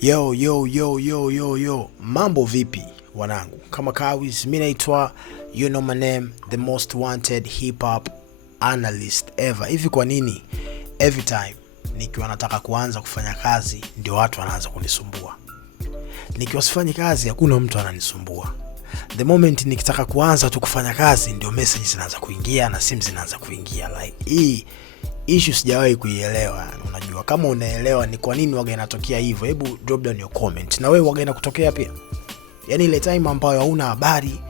Yo, mambo vipi wanangu? Kama kawis, mimi naitwa you know my name, the most wanted hip hop analyst ever. Hivi kwa nini every time nikiwa nataka kuanza kufanya kazi ndio watu wanaanza kunisumbua? Nikiwa sifanyi kazi hakuna mtu ananisumbua. The moment nikitaka kuanza tu kufanya kazi ndio messages zinaanza kuingia na simu zinaanza kuingia. Like hii issue sijawahi kuielewa. Unajua kama unaelewa ni kwa nini waga inatokea hivyo, hebu drop down your comment. Na wewe waga inakutokea pia? Yaani ile time ambayo hauna habari,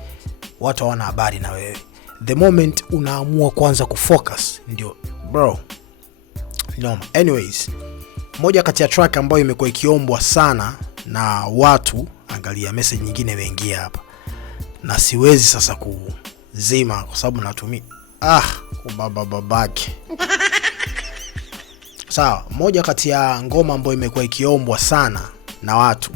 watu hawana habari na wewe. The moment unaamua kuanza kufocus ndio bro. No. Anyways, moja kati ya track ambayo imekuwa ikiombwa sana na watu, angalia message nyingine imeingia hapa. Na siwezi sasa kuzima kwa sababu natumia babake. Sawa, moja kati ya ngoma ambayo imekuwa ikiombwa sana na watu.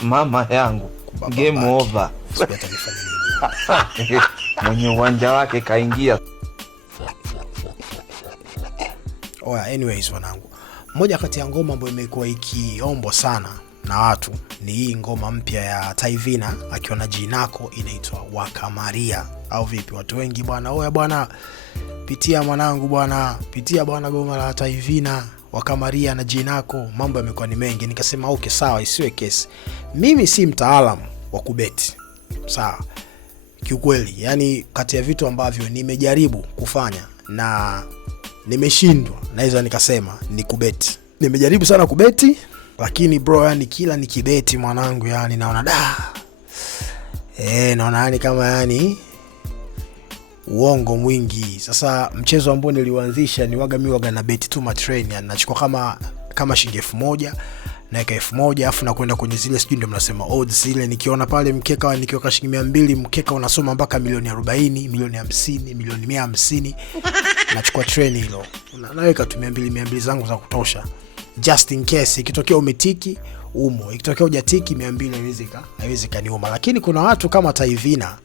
Mama yangu, game over. Sipata nifanye nini? Mwenye uwanja wake kaingia. Anyways wanangu, moja kati ya ngoma ambayo imekuwa ikiombwa sana na watu ni hii ngoma mpya ya Tyvina akiwa na Jinako, inaitwa Wakamaria au vipi watu wengi bwana? Bwana, pitia mwanangu bwana, pitia bwana goma la Tyvina Wakamaria na Jinako. Mambo yamekuwa ni mengi, nikasema okay sawa, isiwe kesi. Mimi si mtaalamu wa kubeti, sawa, kiukweli. Yani kati ya vitu ambavyo nimejaribu kufanya na nimeshindwa, naweza nikasema ni kubeti. Nimejaribu sana kubeti, lakini bro, yani kila nikibeti mwanangu, yani naona naona yani kama yani uongo mwingi. Sasa mchezo ambao niliuanzisha ni waga na beti tu matrain, yani nachukua kama shilingi 1000 naweka 1000 afu na kwenda kwenye zile sijui ndio mnasema odds zile, nikiona pale mkeka nikiweka shilingi 200 mkeka unasoma mpaka milioni 40, milioni 50, milioni 150. Nachukua train hilo. Naweka tu 200 zangu za kutosha. Just in case ikitokea umetiki umo, ikitokea hujatiki 200 haiwezi kaniuma. Lakini kuna watu kama Tyvina,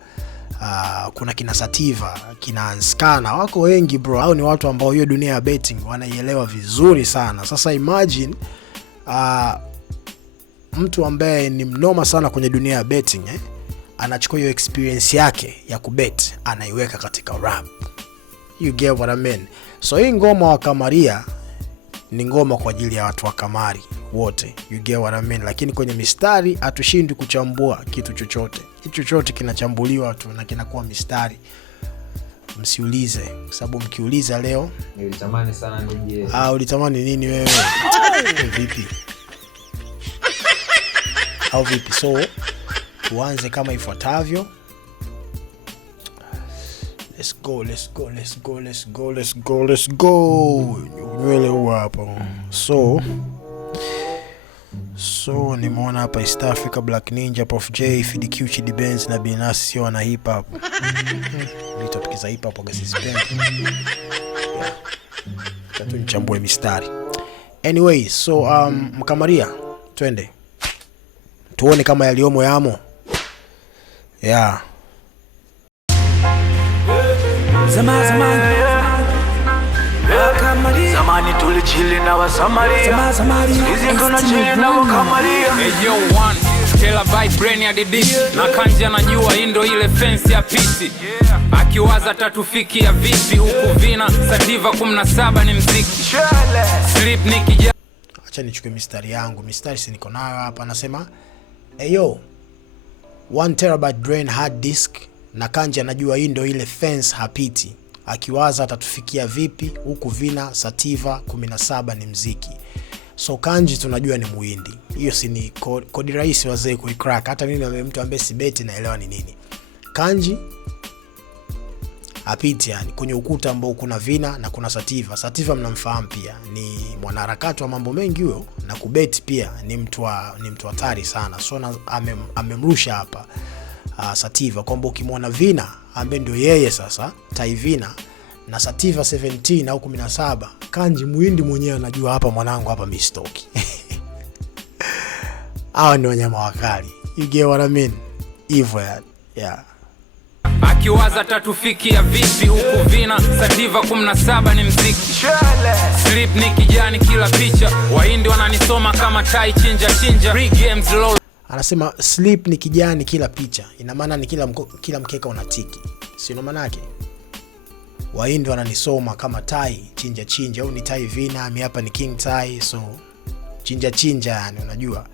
kuna kina Sativa, kina Anskana, wako wengi bro. Hao ni watu ambao hiyo dunia ya betting wanaielewa vizuri sana. Sasa imagine mtu ambaye ni mnoma sana kwenye dunia ya betting anachukua hiyo experience yake ya kubet anaiweka katika rap. You get what I mean? So hii ngoma Wakamaria ni ngoma kwa ajili ya watu wa kamari wote. You get what I mean? Lakini kwenye mistari hatushindi kuchambua kitu chochote. Kitu chochote kinachambuliwa tu na kinakuwa mistari. Msiulize, kwa sababu mkiuliza leo nilitamani sana nije. Ulitamani nini wewe? Vipi? Au vipi? So tuanze kama ifuatavyo. Let's go. Nywele huwa hapa. So nimeona hapa East Africa, Black Ninja, Prof J, Fid Q, Chidi Benz na Binasi sio wana hip hop. Nitopikiza hip hop kwa suspend. Tatu nichambue mistari. Anyway, so Mkamaria, twende. Tuone kama yaliomo yamo. Yeah. Zamani tulichili na Wasamaria, hizi tunachili na Wakamaria. Yo one, Stella by brain ya Didi na Kanji anajua indo ile fence ya piti. Akiwaza tatufiki ya vipi huku Vina Sativa 17 ni mziki. Sleep nikija. Acha nichukue mistari yangu. Mistari si niko nayo hapa. Nasema yo 1 terabyte brain hard disk na Kanji anajua indo ile fence hapiti. Akiwaza atatufikia vipi huku Vina Sativa 17 ni mziki. So Kanji tunajua ni muhindi. Hiyo si ni kodi rahisi wazee kuicrack. Hata mimi mtu ambaye si beti naelewa ni nini. Kanji apiti yani kwenye ukuta ambao kuna Vina na kuna Sativa. Sativa mnamfahamu pia, ni mwanaharakati wa mambo mengi huyo, na kubeti pia ni mtu hatari sana. So amemrusha hapa Sativa kwamba ukimwona Vina ambaye ndio yeye sasa Tyvina na Sativa 17 au 17, Kanji muhindi mwenyewe anajua hapa mwanangu hapa mistoki. Hawa ni wanyama wakali. You get what I mean? Hivyo yeah. akiwaza tatufikia vipi huku vina sativa 17 ni mziki. Sleep ni kijani kila picha, Wahindi wananisoma kama tai chinja. Free games low. Anasema sleep ni kijani kila picha, ina maana ni kila mkeka unatiki, sio maana yake. Wahindi wananisoma kama tai chinja au ni tai vina, mimi hapa ni king tai, so chinja yani, unajua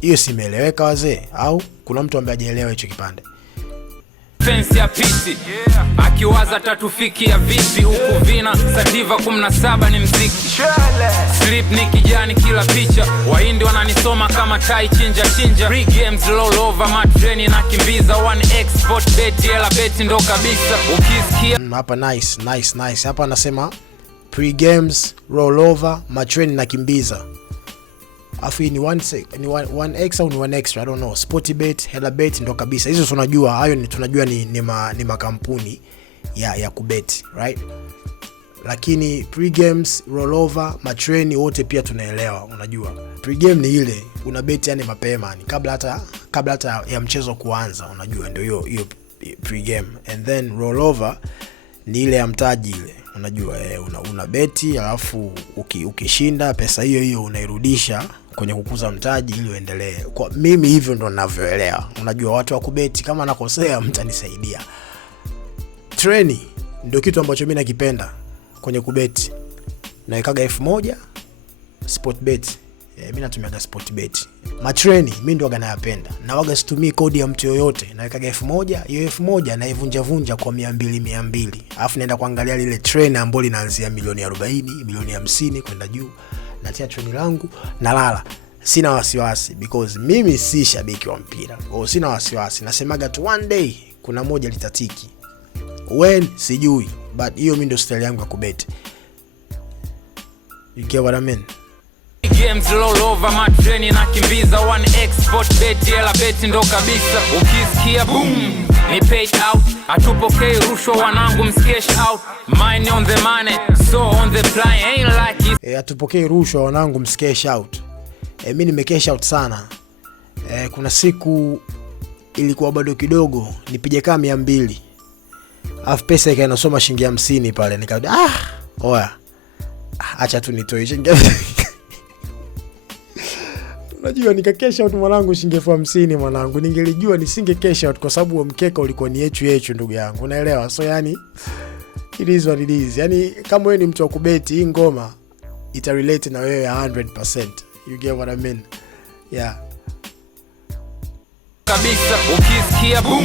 hiyo simeeleweka wazee, au kuna mtu ambaye hajaelewa hicho kipande? Fence ya piti, akiwaza tatufikia vipi huku vina sativa 17 ni mziki. Sleep ni kijani kila picha, Wahindi wananisoma kama tai chinja. Free games all over my train na kimbiza 1 export bet hela bet ndo kabisa. Ukisikia hapa nice. Hapa anasema pre games roll over my train na kimbiza. Afu ni 1x au ni 1 extra, I don't know. Sportybet, Helabet ndo kabisa. Hizo tunajua, hayo ni tunajua ni makampuni ya kubeti, right? Lakini pre-games, rollover, matreni wote pia tunaelewa, unajua. Pre-game ni ile unabeti yani mapema, ni kabla hata ya mchezo kuanza, unajua, ndio hiyo pre-game. And then rollover ni ile ya mtaji ile, unajua, unabeti alafu ukishinda pesa hiyo unairudisha kwenye kukuza mtaji ili uendelee. Kwa mimi hivyo ndo ninavyoelewa. Unajua watu wa kubeti, kama nakosea mtanisaidia. Treni ndio kitu ambacho mimi nakipenda kwenye kubeti. Naikaga 1000 Sportbet. Mimi natumia Sportbet. Matreni mimi ndo ganayapenda. Na waga situmii kodi ya mtu yoyote. Naikaga 1000, hiyo 1000 naivunja kwa 200. Alafu naenda kuangalia lile treni ambalo linaanzia milioni 40, milioni 50 kwenda juu. Natia treni langu na lala. Sina wasiwasi because mimi si shabiki wa mpira. Sina wasiwasi. Nasemaga tu one day kuna moja litatiki. When sijui, but hiyo mimi ndo style yangu ya kubeti. You get what I mean? Games all over my train na kimbiza 1 export bet hela bet ndo kabisa. Ukisikia boom ni paid out, atupokee rushwa wanangu mscash out. Mine on the money, so on the fly ain't like it. Atupokee rushwa wanangu mscash out. Mimi nimecash out sana. Kuna siku ilikuwa bado kidogo nipige kama 200. Alafu pesa ikainasoma shilingi 50 pale, nikarudi oya. Acha tu nitoe shilingi. Unajua nikakesha out mwanangu shilingi 50 mwanangu. Ningelijua nisingekesha out kwa sababu mkeka ulikuwa ni yetu ndugu yangu. Unaelewa? So yani it is what it is. Yani kama wewe ni mtu wa kubeti, hii ngoma ita relate na wewe 100%. You get what I mean? Yeah. Kabisa ukisikia boom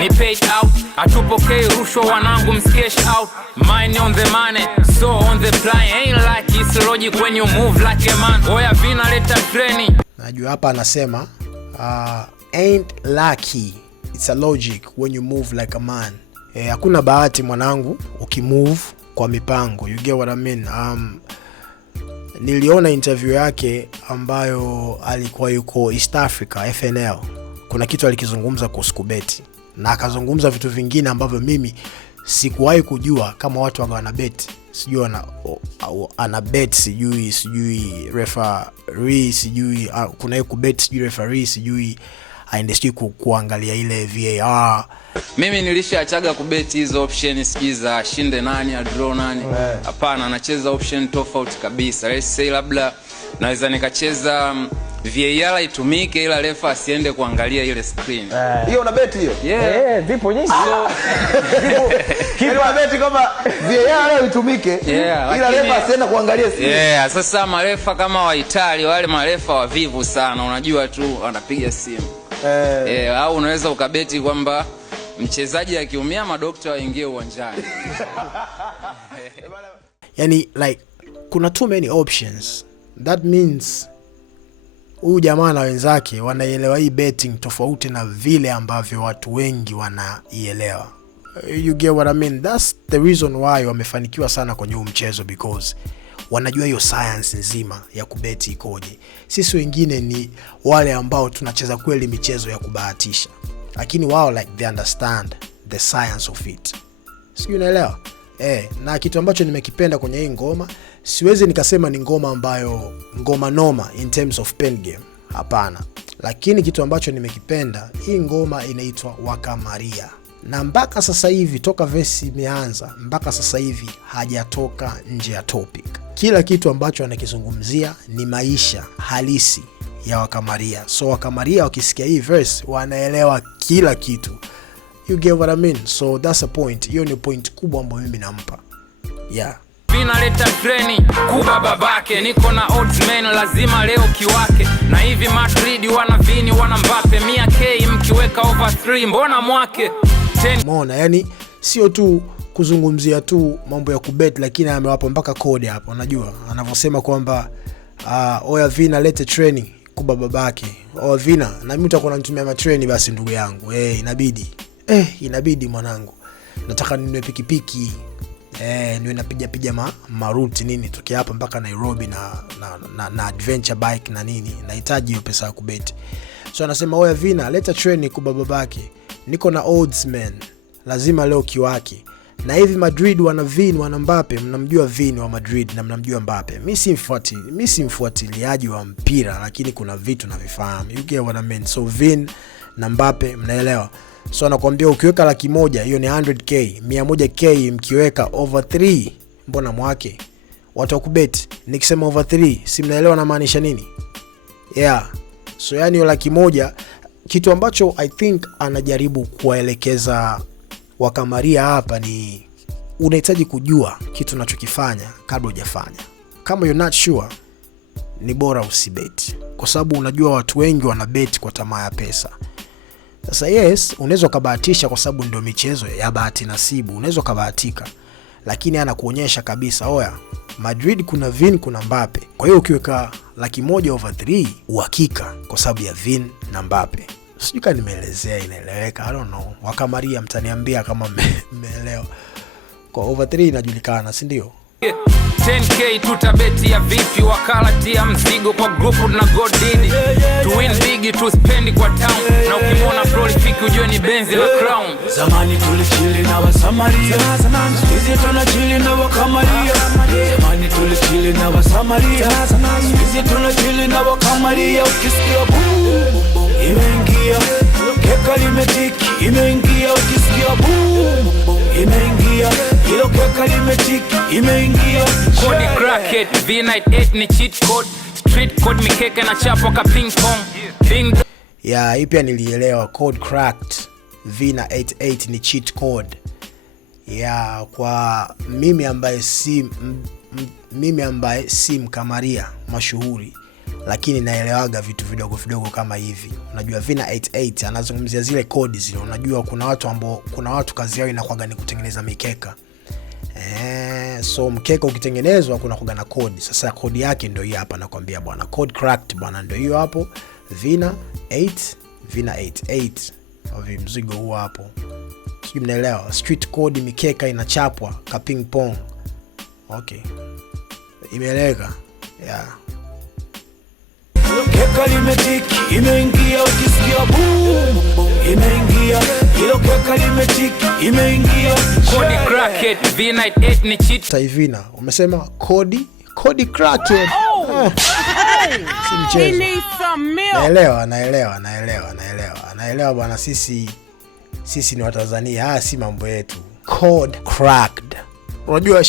ni paid out, atupokee rushwa wanangu mscash out. Mine on the money, so on the fly ain't like it's logic when you move like a man. Oya vina leta training. Najua hapa anasema ain't lucky, it's a logic when you move like a man. Hakuna bahati mwanangu ukimove kwa mipango. You get what I mean? Niliona interview yake ambayo alikuwa yuko East Africa FNL. Kuna kitu alikizungumza kuhusu kubeti na akazungumza vitu vingine ambavyo mimi sikuwahi kujua kama watu wana bet. Sijui ana bet, sijui referee, sijui kuna hiyo kubet, sijui referee, sijui aende kuangalia ile VAR. Mimi nilishaachaga kubeti hizo option, sijui za shinde nani ya draw nani. Hapana, anacheza option tofauti kabisa. Let's say labda naweza nikacheza VAR itumike ila refa asiende kuangalia ile screen. Hiyo una bet hiyo? Yeah. Vipo nyingi. Kipo bet kama VAR itumike ila refa asiende kuangalia screen. Yeah, sasa marefa kama wa Italia wale marefa wavivu sana, unajua tu anapiga simu. Au unaweza ukabeti kwamba mchezaji akiumia madokta waingie uwanjani. Yani like kuna too many options. That means huyu jamaa na wenzake wanaelewa hii betting tofauti na vile ambavyo watu wengi wanaielewa. You get what I mean? That's the reason why wamefanikiwa sana kwenye huu mchezo, because wanajua hiyo science nzima ya kubeti ikoje. Sisi wengine ni wale ambao tunacheza kweli michezo ya kubahatisha, lakini wao like they understand the science of it. Sio, unaelewa? Na kitu ambacho nimekipenda kwenye hii ngoma, siwezi nikasema ni ngoma ambayo ngoma noma in terms of pen game. Hapana. Lakini kitu ambacho nimekipenda, hii ngoma inaitwa Waka Maria, na mpaka sasa hivi toka verse imeanza mpaka sasa hivi hajatoka nje ya topic. Kila kitu ambacho anakizungumzia ni maisha halisi ya Waka Maria. So Waka Maria wakisikia hii verse wanaelewa kila kitu. You get what I mean? So that's a point. Hiyo ni point kubwa ambayo mimi nampa. Yeah. Vinaleta treni kuba babake, niko na oddsman lazima leo kiwake, na hivi Madrid wana Vini wana Mbappe, 100k mkiweka over 3 mbona mwake. Umeona, yani sio tu kuzungumzia tu mambo ya kubet, lakini amewapa mpaka code hapo. Unajua anavyosema kwamba oya Vina lete treni kuba babake. Oya Vina, na mimi nitakuwa natumia matreni basi ndugu yangu. Inabidi mwanangu. Nataka ninunue pikipiki. Niwe napiga maruti nini tukia hapa mpaka Nairobi na adventure bike na nini. Nahitaji hiyo pesa ya kubeti. So anasema oya Vina leta treni kuba babake. Niko na oddsman lazima leo kiwake. Na hivi Madrid wana Vini wana Mbappe, mnamjua Vini wa Madrid na mnamjua Mbappe. Mimi si mfuatiliaji wa mpira, lakini kuna vitu navifahamu. You get what I mean? So Vini na Mbappe mnaelewa. So anakuambia ukiweka 100,000 hiyo ni 100k, 100k mkiweka over 3 mbona mwake watu wakubeti. Nikisema over 3 si mnaelewa na maanisha nini? Yeah. So yani hiyo 100,000, kitu ambacho I think anajaribu kuwaelekeza Waka Maria hapa ni unahitaji kujua kitu unachokifanya kabla hujafanya. Kama you're not sure, ni bora usibeti, kwa sababu unajua watu wengi wanabeti kwa tamaa ya pesa. Sasa yes, unaweza kubahatisha kwa sababu ndio michezo ya bahati nasibu, unaweza kubahatika, lakini anakuonyesha kabisa oya Madrid kuna Vini kuna Mbappe. Kwa hiyo ukiweka 100,000 over 3 uhakika kwa sababu ya Vini na Mbappe. Sijui kama nimeelezea inaeleweka, I don't know. Waka Maria mtaniambia kama mmeelewa. Kwa over 3 inajulikana, si ndio? 10k tutabeti ya vipi, wakala tia mzigo kwa grupu na godidi. To win big to spend kwa town, na ukimwona prolific ujue ni benzi la crown. Zamani tulichili na Wasamaria, hizi tunachili na Waka Maria. Zamani tulichili na Wasamaria, hizi tunachili na Waka Maria. Ukisikia boom imeingia, keka limetiki imeingia. Ukisikia boom imeingia, hilo keka limetiki imeingia. Code cracket V98 ni cheat code, street code mikeke na chapo ka ping pong. Yeah, hii pia nilielewa. Code cracked V98 ni cheat code. Yeah, kwa mimi ambaye si mkamaria mashuhuri, lakini naelewaga vitu vidogo kama hivi. Unajua V98 anazungumzia zile code zile. Unajua kuna watu kazi yao inakuwa ni kutengeneza mikeka. So mkeka ukitengenezwa kuna kuga na code. Sasa code yake ndio hii hapa nakwambia bwana. Code cracked bwana ndio hiyo hapo. V98. Ovi mzigo huo hapo. Sijui mnaelewa. Street code mikeka inachapwa ka ping pong. Okay. Imeeleweka. Yeah. Keka limetiki imeingia. Ukisikia boom imeingia, hilo keka limetiki imeingia. Code cracket V98 ni cheat. Taivina umesema code cracket. Si mchezo. Naelewa bwana, sisi ni Watanzania. Si mambo yetu. Code cracked. Unajua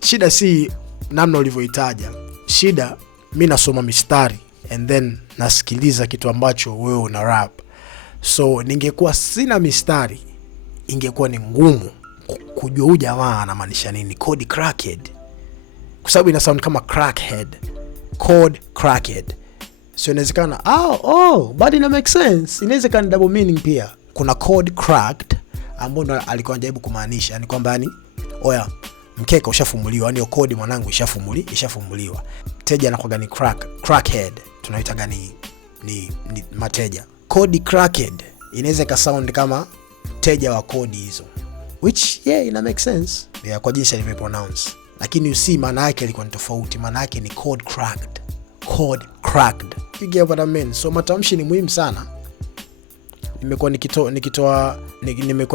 shida si namna ulivyoitaja. Shida mimi nasoma mistari and then nasikiliza kitu ambacho wewe una rap. So ningekuwa sina mistari ingekuwa ni ngumu kujua huyu jamaa anamaanisha nini. Code cracked, kwa sababu ina sound kama crackhead. Code cracked. So inawezekana but ina make sense. Inawezekana double meaning pia. Kuna code cracked ambao alikuwa anajaribu kumaanisha yani kwamba yani oya mkeka ushafumuliwa, yani code mwanangu ishafumuliwa. Teja anakuwa ni crackhead. Tunaita gani ni mateja. Code cracked inaweza ka sound kama teja wa kodi hizo, which ina make sense kwa jinsi alivyo pronounce, lakini usi maana yake ilikuwa ni tofauti. Maana yake ni code cracked. You get what I mean? So matamshi ni muhimu sana. Nimekuwa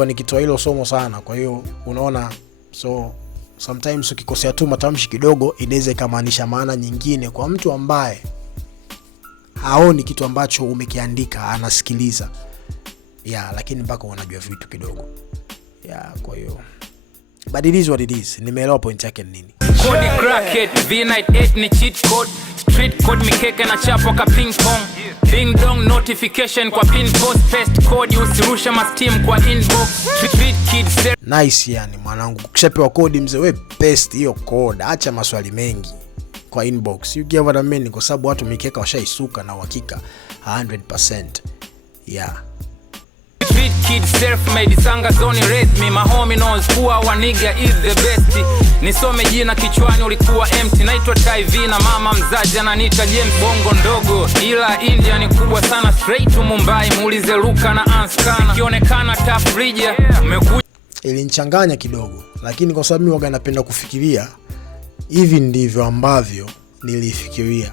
nikitoa hilo somo sana. Kwa hiyo unaona, so sometimes ukikosea tu matamshi kidogo inaweza kumaanisha maana nyingine kwa mtu ambaye haoni kitu ambacho umekiandika, anasikiliza. Lakini mpaka unajua vitu kidogo. Kwa hiyo but it is what it is. Nimeelewa point yake nini. Code cracket V98 ni cheat code. Street code mikeke na chapo ka ping pong. Ding dong notification kwa pin post paste code usirushe ma steam kwa inbox. Street kids nice yani mwanangu. Ukishapewa code mzee we paste hiyo code. Acha maswali mengi kwa inbox. You get what I mean? Kwa sababu watu mikeka washaisuka na uhakika 100%. Street kid self-made sanga zone raise me. My homie knows kuwa wa nigga is the best. Nisome jina kichwani ulikuwa empty. Naitwa TV na mama mzazi ananiita James Bongo ndogo. Ila India ni kubwa sana straight to Mumbai. Muulize Luka na Anskana. Ikionekana tough region umekuja. Ilinichanganya kidogo. Lakini kwa sababu mimi waga napenda kufikiria, hivi ndivyo ambavyo nilifikiria.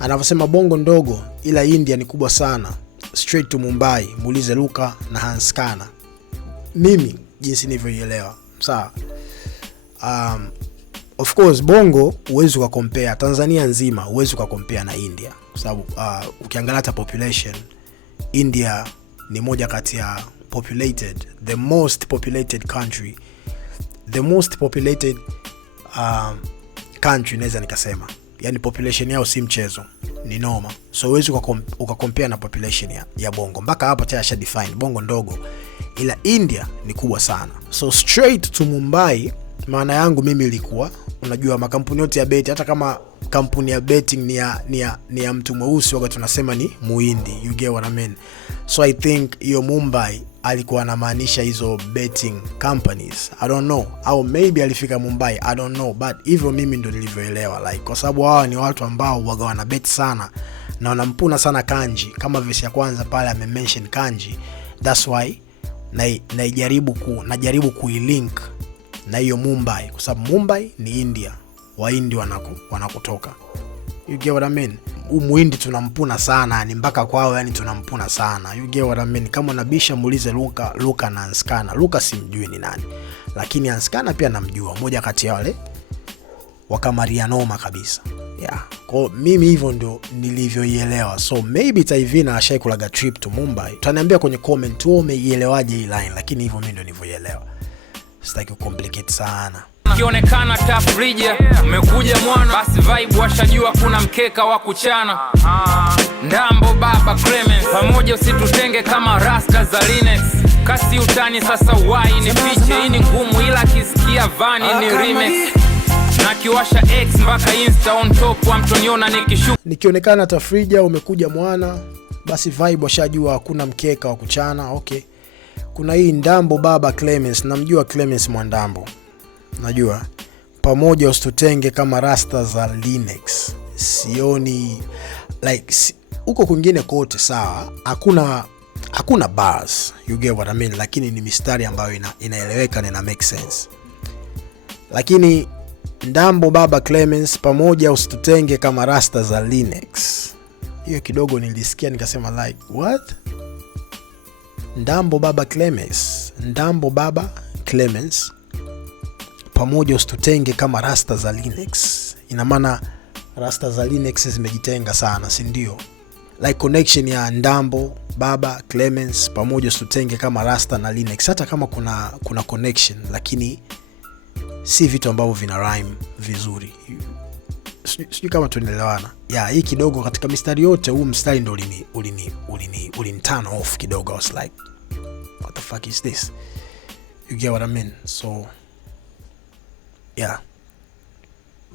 Anavyosema Bongo ndogo ila India ni kubwa sana. Straight to Mumbai, muulize Luka na Anskana. Mimi jinsi nilivyoelewa. Sawa. Of course Bongo huwezi kucompare Tanzania nzima, huwezi kucompare na India. Kwa sababu ukiangalia hata population, India ni moja kati ya the most populated country. The most populated country naweza nikasema. Yani population yao si mchezo, ni noma. So huwezi ukacompare na population ya Bongo. Mpaka hapo tayari sha define Bongo ndogo ila India ni kubwa sana. So straight to Mumbai maana yangu mimi ilikuwa, unajua makampuni yote ya beti, hata kama kampuni ya betting ni ya mtu mweusi waga tunasema ni Muhindi. You get what I mean? So I think hiyo Mumbai alikuwa anamaanisha hizo betting companies. I don't know. Au maybe alifika Mumbai, I don't know. But hivyo mimi ndo nilivyoelewa. Like kwa sababu hawa ni watu ambao waga wana bet sana na wanampuna sana kanji. Kama verse ya kwanza pale ame-mention kanji. That's why najaribu kuilink na hiyo Mumbai. Kwa sababu Mumbai ni India. Waindi wanakutoka. You get what I mean? Muhindi tunampuna sana, ni mpaka kwao yani tunampuna sana. You get what I mean? Kama unabisha muulize Luka na Anskana. Luka simjui ni nani, lakini Anskana pia namjua, moja kati ya wale wakamaria noma kabisa. Kwa mimi hivyo ndio nilivyoielewa. So maybe Taivina ashaikulaga trip to Mumbai. Utaniambia kwenye comment wewe umeielewaje hii line, lakini hivyo mimi ndio nilivyoielewa. Sitaki kucomplicate sana. Ikionekana tough region umekuja mwana, basi vibe washajua kuna mkeka wa kuchana. Ndambo baba Clemens pamoja usitutenge kama rasta za Linux. Kasi utani sasa why ni piche hii ni ngumu ila kisikia vani ni remix. Na kiwasha X mpaka Insta on top wa mtoniona nikishuka. Nikionekana tough region umekuja mwana, basi vibe washajua kuna mkeka wa kuchana. Okay. Kuna hii Ndambo baba Clemens, namjua Clemens Mwandambo. Najua pamoja usitutenge kama rasta za Linux. Sioni like huko kwingine kote sawa, hakuna bars. You get what I mean? Lakini ni mistari ambayo inaeleweka na ina make sense. Lakini Ndambo baba Clemens pamoja usitutenge kama rasta za Linux, hiyo kidogo nilisikia nikasema like what? Ndambo baba Clemens pamoja usitutenge kama rasta za Linux. Ina maana rasta za Linux zimejitenga sana, si ndio? Like connection ya Ndambo baba Clemens pamoja usitutenge kama rasta na Linux, hata kama kuna connection, lakini si vitu ambavyo vina rhyme vizuri. Sijui kama tunaelewana. Hii kidogo katika mistari yote huu mstari ndo ulini turn off kidogo. I was like what the fuck is this? You get what I mean? So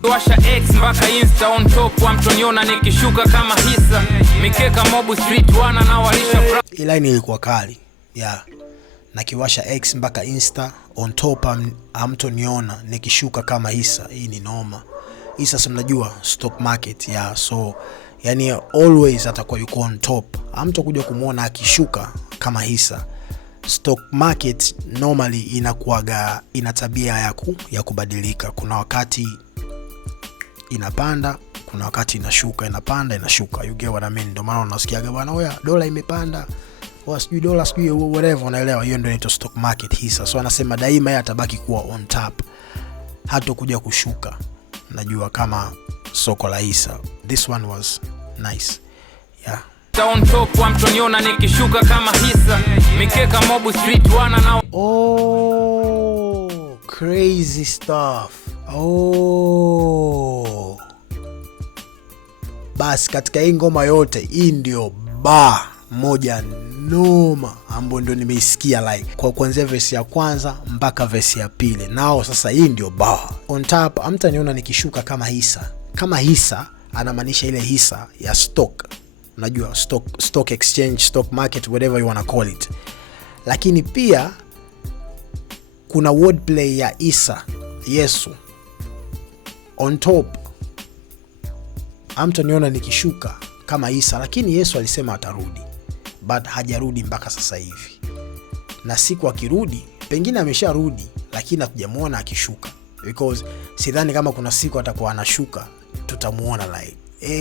washa X mpaka Insta on top wa mtoniona nikishuka kama hisa. Mikeka mobu street wana na walisha. Hii line ilikuwa kali. Na kiwasha X mpaka Insta on top amtoniona nikishuka kama hisa. Hii ni noma. Hisa si mnajua stock market. So yani always atakuwa yuko on top. Hamtakuja kumuona akishuka kama hisa. Stock market normally inakuaga ina tabia ya kubadilika. Kuna wakati inapanda, kuna wakati inashuka, inapanda, inashuka. You get what I mean? Ndio maana unasikiaga bwana oya dola imepanda, sijui dola sijui whatever, unaelewa? Hiyo ndio inaitwa stock market hisa. So anasema daima yeye atabaki kuwa on top, hata kuja kushuka. Najua kama soko la hisa. This one was nice. Yeah. On top wa mtoniona nikishuka kama hisa. Mikeka mobu street wana na oh, crazy stuff. Oh. Basi katika hii ngoma yote hii ndio bar moja noma ambayo ndio nimeisikia like kwa kuanzia verse ya kwanza mpaka verse ya pili. Nao sasa hii ndio bar. On top hamtaniona nikishuka kama hisa. Kama hisa anamaanisha ile hisa ya stock. Unajua stock exchange, stock market, whatever you wanna call it. Lakini pia kuna wordplay ya Isa, Yesu. On top hamtaniona nikishuka kama Isa, lakini Yesu alisema atarudi, but hajarudi mpaka sasa hivi. Na siku akirudi, pengine amesharudi, lakini hatujamuona akishuka, because sidhani kama kuna siku atakuwa anashuka tutamuona like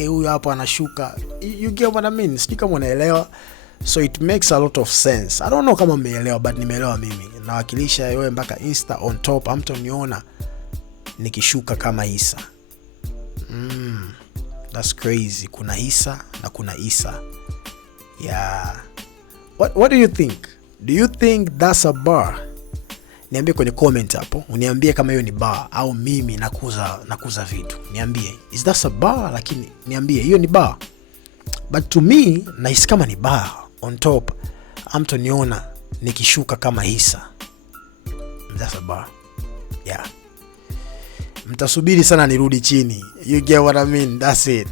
huyu hapo anashuka. You get what I mean? Sijui kama unaelewa. So it makes a lot of sense. I don't know kama umeelewa, but nimeelewa mimi. Nawakilisha wewe mpaka Insta. On top hamtaniona nikishuka kama Isa. That's crazy. Kuna Isa na kuna Isa. Yeah. What do you think? Do you think that's a bar? Niambie kwenye comment hapo. Uniambie kama hiyo ni bar au mimi nakuza vitu. Niambie, is that a bar? Lakini niambie hiyo ni bar. But to me nahisi kama ni bar. On top hamtaniona nikishuka kama Isa. That's a bar. Yeah. Mtasubiri sana nirudi chini. You get what I mean? That's it.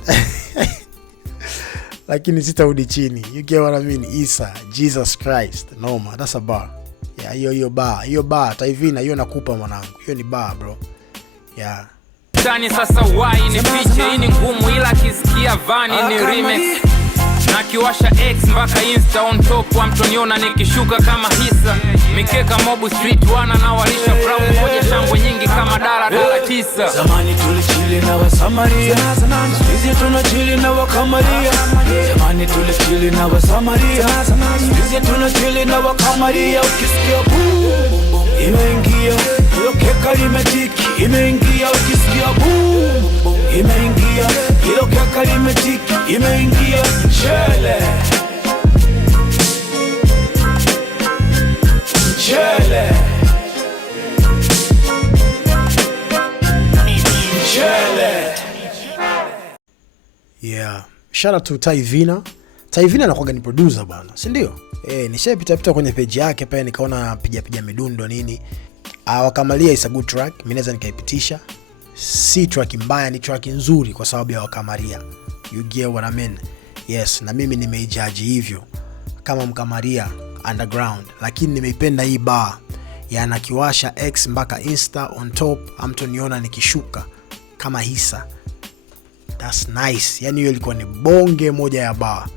Lakini sitarudi chini. You get what I mean? Isa, Jesus Christ. Noma, that's a bar. Yeah, hiyo bar. Hiyo bar, Taivina, hiyo nakupa mwanangu. Hiyo ni bar, bro. Yeah. Tani sasa why ni piche, hii ni ngumu ila kisikia vani ni remix. Na kiwasha X mpaka Insta. On top wa mtoniona nikishuka kama hisa. Mikeka mobu street wana na walisha brown moja shangwe nyingi kama dala 9. Zamani tulichili na Wasamaria, sisi tunachili na Wakamaria. Zamani tulichili na Wasamaria, sisi tunachili na Wakamaria. Ukisikia boom imeingia, hiyo keka limetiki imeingia. Ukisikia boom imeingia, hiyo keka limetiki imeingia. Chele Chele Chele. Yeah. Shout out to Taivina. Taivina anakuwa ni producer bana, si ndio? Nishapita kwenye page yake pale nikaona piga midundo nini. Wakamaria is a good track. Mimi naweza nikaipitisha. Si track mbaya, ni track nzuri kwa sababu ya Wakamaria. You get what I mean? Yes, na mimi nimeijaji hivyo kama Mkamaria underground, lakini nimeipenda hii bar ya nakiwasha X mpaka Insta. On top hamtoniona nikishuka kama Hisa. That's nice. Yani hiyo ilikuwa ni bonge moja ya bar.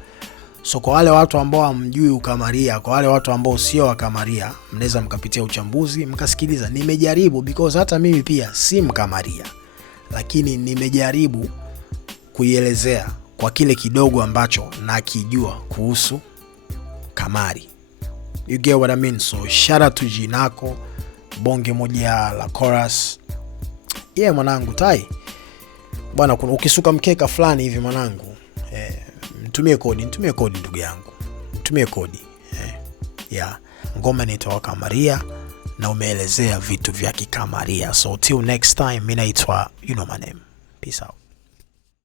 So kwa wale watu ambao hamjui Ukamaria, kwa wale watu ambao sio Wakamaria, mnaweza mkapitia uchambuzi mkasikiliza. Nimejaribu because hata mimi pia si Mkamaria, lakini nimejaribu kuielezea kwa kile kidogo ambacho nakijua kuhusu Kamari. You get what I mean? So shout out to Jinako, bonge moja la chorus. Yeah mwanangu Tai. Bwana ukisuka mkeka fulani hivi mwanangu, nitumie kodi ndugu yangu. Nitumie kodi. Yeah. Ngoma inaitwa Wakamaria na umeelezea vitu vya Kikamaria. So till next time, mimi naitwa you know my name. Peace out.